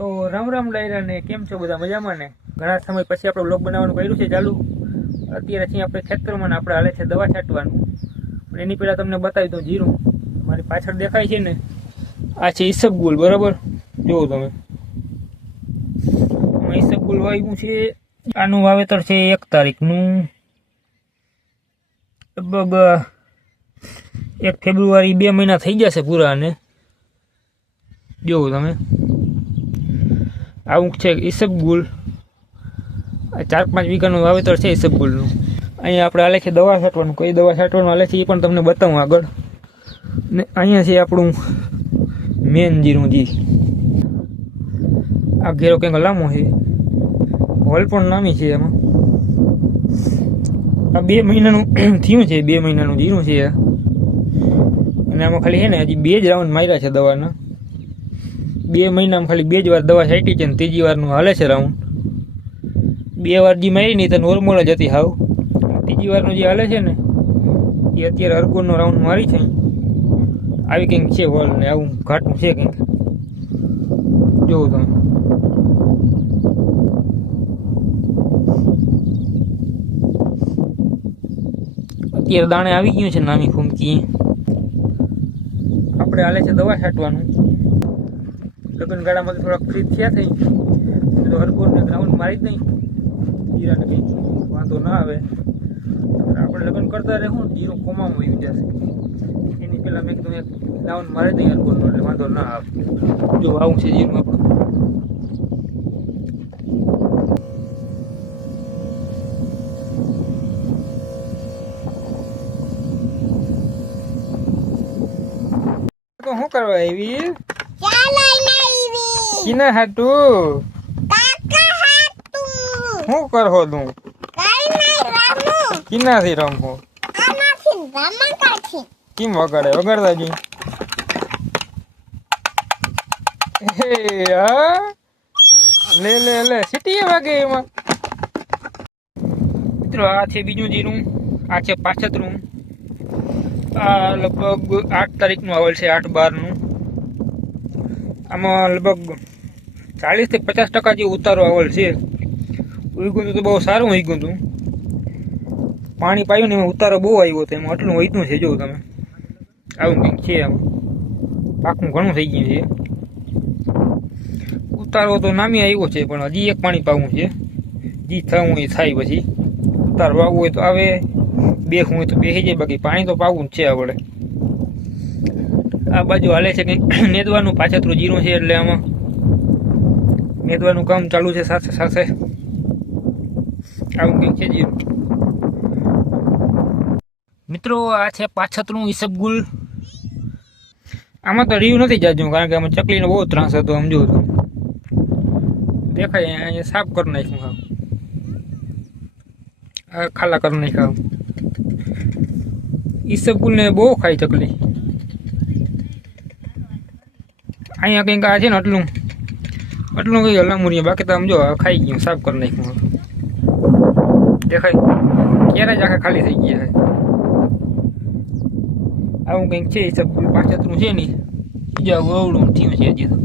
તો રામ રામ ડાયરા ને કેમ છો બધા મજામાં ને? ઘણા સમય પછી આપણે બ્લોગ બનાવવાનું કર્યું છે ચાલુ. અત્યારે છીએ આપણે ખેતરમાં આપણે હાલે છે દવા છાંટવાનું. એની પહેલાં તમને બતાવી દઉં જીરું. મારી પાછળ દેખાય છે ને? આ છે ઈસબગુલ બરાબર? જુઓ તમે. ઈસબગુલ વાવ્યું છે. આનું વાવેતર છે એક તારીખનું લગભગ એક ફેબ્રુઆરી બે મહિના થઈ જશે પૂરા અને જુઓ તમે. આવું છે ઈસબગુલ ચાર પાંચ વીઘાનું વાવેતર છે ઈસબગુલનું અહીંયા આપણે આલે છે દવા છાંટવાનું. કઈ દવા છાંટવાનું આલે છે એ પણ તમને બતાવું આગળ. ને અહીંયા છે આપણું મેન જીરું જી. આ ઘેરો કંઈક લાંબો છે. હોલ પણ નામી છે એમાં. આ બે મહિનાનું થયું છે, બે મહિનાનું જીરું છે અને આમાં ખાલી છે ને હજી બે જ રાઉન્ડ માર્યા છે દવાના. બે મહિનામાં ખાલી બે જ વાર દવા છાંટી છે ને ત્રીજી વારનું હાલે છે રાઉન્ડ. બે વાર જે મારી નહીં તો નોર્મલ જ હતી હાવ. ત્રીજી વારનું જે હાલે છે ને, એ અત્યારે અરગોનનો રાઉન્ડ મારી છે આવી કંઈક છે હોલ ને, આવું ઘાટું છે કંઈક. જોવો તમે. અત્યારે દાણે આવી ગયું છે નાની ફૂમકી. આપણે હાલે છે દવા છાંટવાનું. લગ્ન ગાળામાં થોડાક ફ્રી થયા થઈ. તો હરકોટને ગ્રાઉન્ડ મારી જ નહીં. જીરાને કંઈ વાંધો ના આવે. આપણે લગ્ન કરતા રહેવું જીરો કોમામાં આવી જશે. એની પહેલાં મેં કીધું એક ગ્રાઉન્ડ મારી દઈએ હરકોટનો, એટલે વાંધો ના આવે. જો આવું છે જીરું આપણું. શું કરવા આવી? કિના હાટું? શું કરહો તું કિનાથી રમવો કેમ વગાડે? વગાડતા જી હે હા? લે લે લે સીટી વાગે એમાં. મિત્રો આ છે બીજું જીરું આ છે પાછતરું આ લગભગ આઠ તારીખનું આવેલ છે આઠ બારનું. આમાં લગભગ ચાલીસથી પચાસ ટકા જેવું ઉતારો આવેલ છે ઉગ્યું તો બહુ સારું ઉગ્યું હતું પાણી પાયું ને એમાં ઉતારો બહુ આવ્યો હતો એમાં આટલું વૈતું છે જો તમે. આવું કંઈક છે આમ. પાકું ઘણું થઈ ગયું છે. ઉતારો તો નામી આવ્યો છે, પણ હજી એક પાણી પાવું છે. જી થવું એ થાય પછી. ઉતાર વાવવું હોય તો આવે બેસવું હોય તો બેસી જાય, બાકી પાણી તો પાવું જ છે આપણે આ બાજુ હાલે છે કંઈક નેદવાનું પાછતરું જીરું છે એટલે આમાં નેદવાનું કામ ચાલુ છે સાથે સાથે આવું કંઈક છે મિત્રો, આ છે પાછતનું ઈસબગુલ. આમાં તો રહ્યું નથી જાજુ, કારણ કે આમાં ચકલીનો બહુ ત્રાસ હતો, સમજો તો દેખાય, અહીંયા સાફ કરી નાખ્યું હા. આ ખાલા કરી નાખ્યા ઈસબગુલને બહુ ખાય ચકલી. અહીંયા કંઈક આ છે ને, આટલું. આટલું કઈ હલામુરીએ બાકી તો સમજો ખાઈ ગયું, સાફ કરી નાખ્યું દેખાય. ક્યારે જ આખા ખાલી થઈ ગયા આવું કંઈક છે પાછળ છે નહીં બીજા વવડું થયું છે હજી તો.